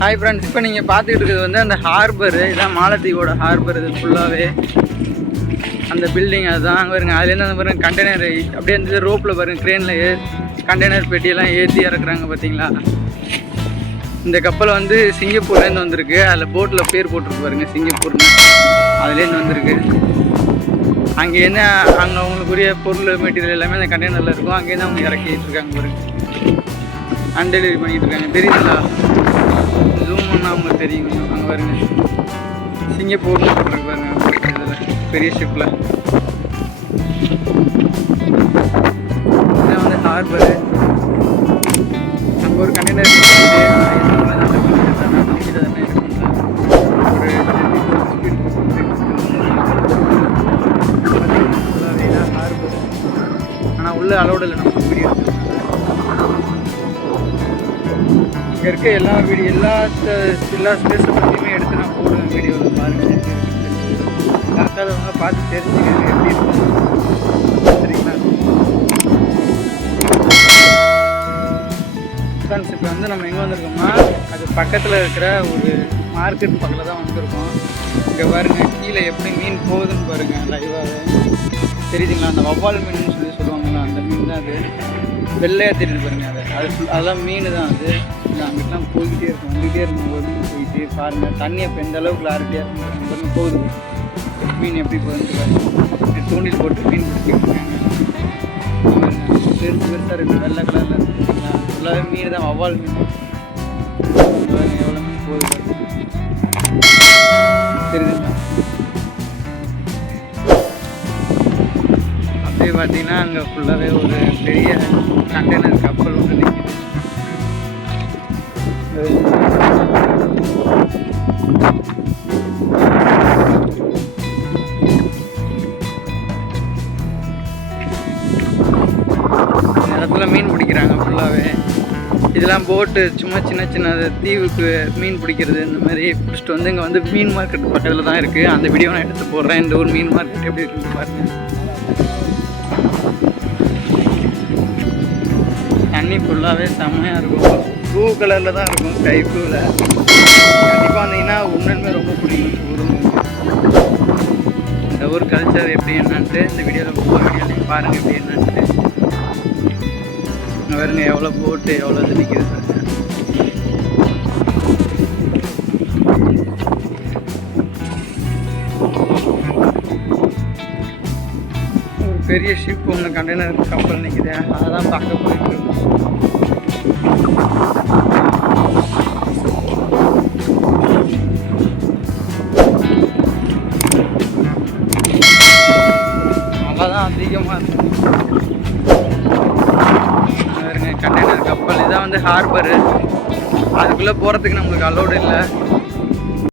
Hi friends இப்போ நீங்கள் பார்த்துக்கிட்டு இருக்கிறது வந்து அந்த ஹார்பரு இதான் மாலத்தீவோட ஹார்பர் இது ஃபுல்லாகவே அந்த பில்டிங் அதுதான். அங்கே பாருங்க அதுலேருந்து அந்த பாருங்க கண்டெய்னர் அப்படியே இருந்தது ரோப்பில் பாருங்க க்ரேனில் ஏ கண்டெய்னர் பெட்டியெல்லாம் ஏற்றி இறக்குறாங்க பார்த்தீங்களா? இந்த கப்பல் வந்து சிங்கப்பூர்லேருந்து வந்திருக்கு. அதில் போட்டில் பேர் போட்டிருக்கு பாருங்க சிங்கப்பூர்னு. அதுலேருந்து வந்திருக்கு. அங்கே என்ன அங்கே அவங்களுக்குரிய பொருள் மெட்டீரியல் எல்லாமே அந்த கண்டெய்னரில் இருக்கும். அங்கேருந்து அவங்க இறக்கிட்டு இருக்காங்க பாருங்க. அன்டெலிவரி பண்ணிகிட்டு இருக்காங்க. தெரியுதுங்களா? தெரியுங்க அங்கே பாருங்க சிங்கப்பூர் போட்டிருக்கு பாருங்க. இதில் பெரிய ஷிப்பில் இதான் வந்து ஹார்பரு அங்கே ஒரு கண்டெய்னர் ஆனால் உள்ளே அலோடு இல்லை. நம்ம வீடியோ இங்கே இருக்க எல்லா வீடியோ எல்லா எல்லா ஸ்பேஸை பற்றியுமே எடுத்து நான் போடுவேன் வீடியோவில் பாருங்கள் பார்க்காதவங்க பார்த்து தெரிஞ்சுக்கங்க எப்படி இருக்கும் சரிங்களா? ஃப்ரெண்ட்ஸ் இப்போ வந்து நம்ம எங்கே வந்திருக்கோம்னா அது பக்கத்தில் இருக்கிற ஒரு மார்க்கெட் பக்கத்தில் தான் வந்திருக்கோம். இங்கே பாருங்கள் கீழே எப்படி மீன் போகுதுன்னு பாருங்கள் லைவாகவே தெரியுதுங்களா? அந்த வவ்வால் மீன் சொல்லி சொல்லுவாங்களா அந்த மீன் தான் அது. வெள்ளையாக தெரியுது பாருங்கள் அது. அது அதெல்லாம் மீன் தான் அது. இல்லை அங்கிட்டலாம் போய்கிட்டே இருக்கும். வந்துகிட்டே இருக்கும் ஒரு போயிட்டு பாருங்க தண்ணி அப்போ எந்த அளவுக்கு கிளாரிட்டியாக இருக்கும் பாருங்க போகுது. மீன் எப்படி போகுதுன்னு தூண்டில் போட்டு மீன் பிடிச்சிருக்காங்க பெருசு பெருசாக இருக்குது வெள்ளை கலரில் இருக்குங்களா ஃபுல்லாகவே மீன் தான் வவ்வால் மீன். எவ்வளோ மீன் போகுது பாருங்க. தெரியுதுங்களா? அப்படியே பார்த்தீங்கன்னா அங்கே ஃபுல்லாகவே ஒரு பெரிய கண்டெய்னர் கப்பல் ஒன்று இடத்துல மீன் பிடிக்கிறாங்க ஃபுல்லாகவே இதெல்லாம் போட்டு சும்மா சின்ன சின்ன தீவுக்கு மீன் பிடிக்கிறது இந்த மாதிரி பிடிச்சிட்டு வந்து இங்கே வந்து மீன் மார்க்கெட் பக்கத்தில் தான் இருக்குது அந்த வீடியோ நான் எடுத்து போடுறேன். இந்த ஊர் மீன் மார்க்கெட் எப்படி இருக்குன்னு பாருங்க. தண்ணி ஃபுல்லாகவே செம்மையாக இருக்கும். ப்ளூ கலரில் தான் இருக்கும் ஸ்கை ப்ளூவில் கண்டிப்பாக வந்தீங்கன்னா உண்மையுமே ரொம்ப பிடிக்கும் இந்த ஊர் இந்த ஊர் கல்ச்சர் எப்படி என்னன்ட்டு இந்த வீடியோவில் ஒவ்வொரு வீடியோலையும் பாருங்கள் எப்படி என்னன்ட்டு. பாருங்க எவ்வளோ போட்டு எவ்வளோ இது நிற்கிது ஒரு பெரிய ஷிப் ஒன்று கண்டெய்னர் கப்பல் நிற்குது அதை தான் பார்க்க போயிட்டு இருக்கோம். தான் அதிகமாக இருக்கு. வந்து ஹார்பரு அதுக்குள்ளே போகிறதுக்கு நம்மளுக்கு அலோடு இல்லை.